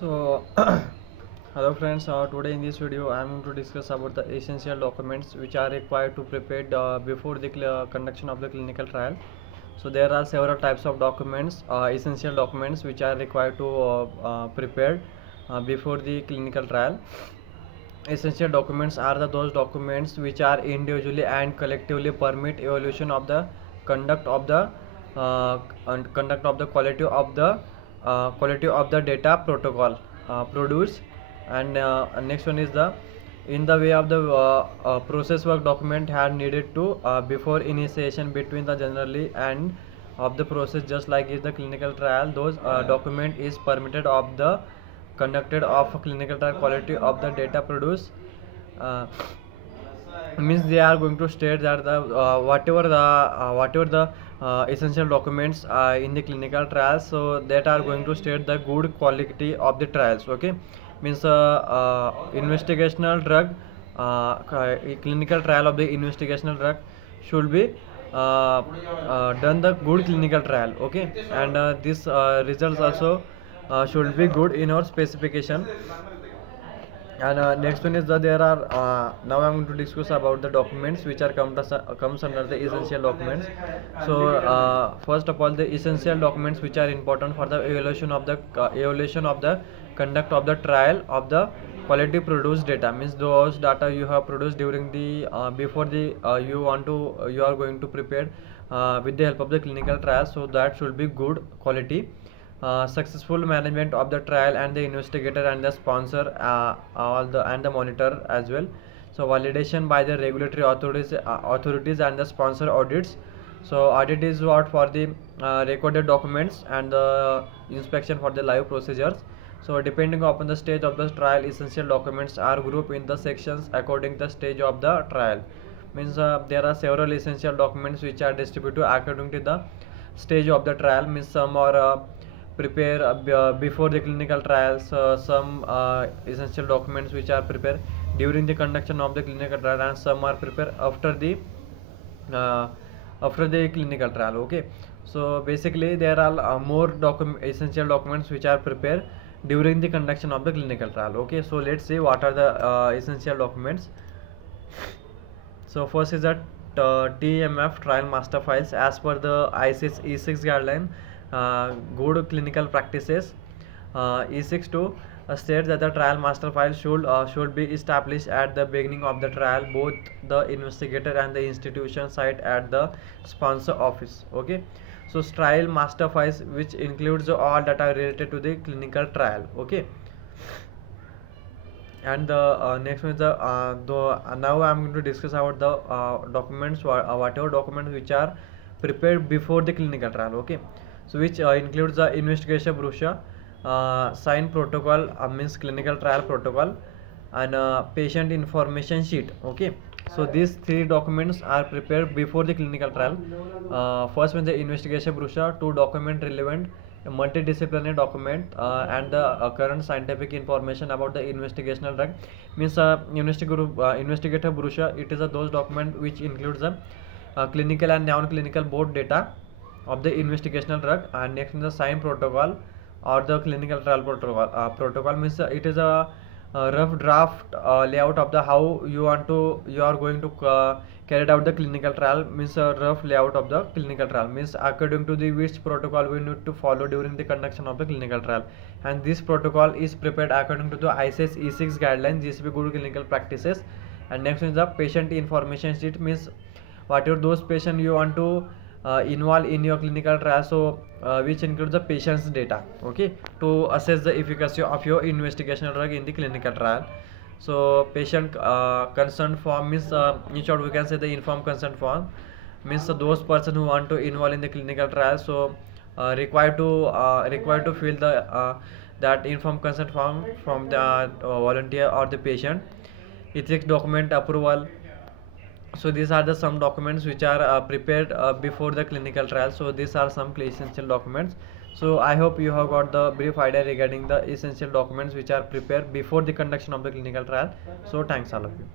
So, hello friends. Today in this video, I am going to discuss about the essential documents which are required to prepare before the conduction of the clinical trial. So there are several types of documents, essential documents which are required to prepare before the clinical trial. Essential documents are those documents which are individually and collectively permit evaluation of the conduct of the conduct of the quality of the data protocol produced. And next one is the in the way of the process work document had needed to before initiation between the generally and of the process, just like is the clinical trial. Those document is permitted of the conducted of clinical trial quality of the data produced. uh, Means they are going to state that the whatever the essential documents in the clinical trials, so that are going to state the good quality of the trials. Okay, means investigational drug clinical trial of the investigational drug should be done the good clinical trial. Okay, and this results also should be good in our specification. And next one is that there are now I'm going to discuss about the documents which are comes under the essential documents. So first of all, the essential documents which are important for the evaluation of the conduct of the trial of the quality produced data, means those data you have produced during the before the you are going to prepare with the help of the clinical trial, so that should be good quality. Successful management of the trial and the investigator and the sponsor, all the and the monitor as well. So validation by the regulatory authorities and the sponsor audits. So audit is what for the recorded documents, and the inspection for the live procedures. So depending upon the stage of the trial, essential documents are grouped in the sections according the stage of the trial. Means there are several essential documents which are distributed according to the stage of the trial. Means some are prepare before the clinical trials, some essential documents which are prepared during the conduction of the clinical trial, and some are prepared uh, after the clinical trial. Okay, so basically there are more essential documents which are prepared during the conduction of the clinical trial. Okay, so let's see what are the essential documents. So first is that TMF trial master files as per the ICS E6 guideline, good clinical practices. E6 to states that the trial master file should be established at the beginning of the trial, both the investigator and the institution site at the sponsor office. Okay, so trial master files which includes all data related to the clinical trial. Okay, and the next one is now I'm going to discuss about the documents, whatever documents which are prepared before the clinical trial. Okay, so which includes the investigation brochure, signed protocol, means clinical trial protocol, and patient information sheet. Okay, so these three documents are prepared before the clinical trial. First one, the investigation brochure to document relevant multidisciplinary document and the current scientific information about the investigational drug. Means investigator brochure, it is those document which includes the clinical and non-clinical board data of the investigational drug. And next is the sign protocol or the clinical trial protocol means it is a rough draft layout of the how you are going to carry out the clinical trial. Means a rough layout of the clinical trial, means according to the which protocol we need to follow during the conduction of the clinical trial. And this protocol is prepared according to the ICS E6 guidelines, GCP good clinical practices. And next is the patient information sheet, means whatever those patient you want to involve in your clinical trial, so which includes the patient's data. Okay, to assess the efficacy of your investigational drug in the clinical trial. So patient consent form means in short we can say the informed consent form, means those person who want to involve in the clinical trial, so required to fill the that informed consent form from the volunteer or the patient. Ethics document approval. So these are the some documents which are prepared before the clinical trial. So these are some essential documents. So I hope you have got the brief idea regarding the essential documents which are prepared before the conduction of the clinical trial. So thanks all of you.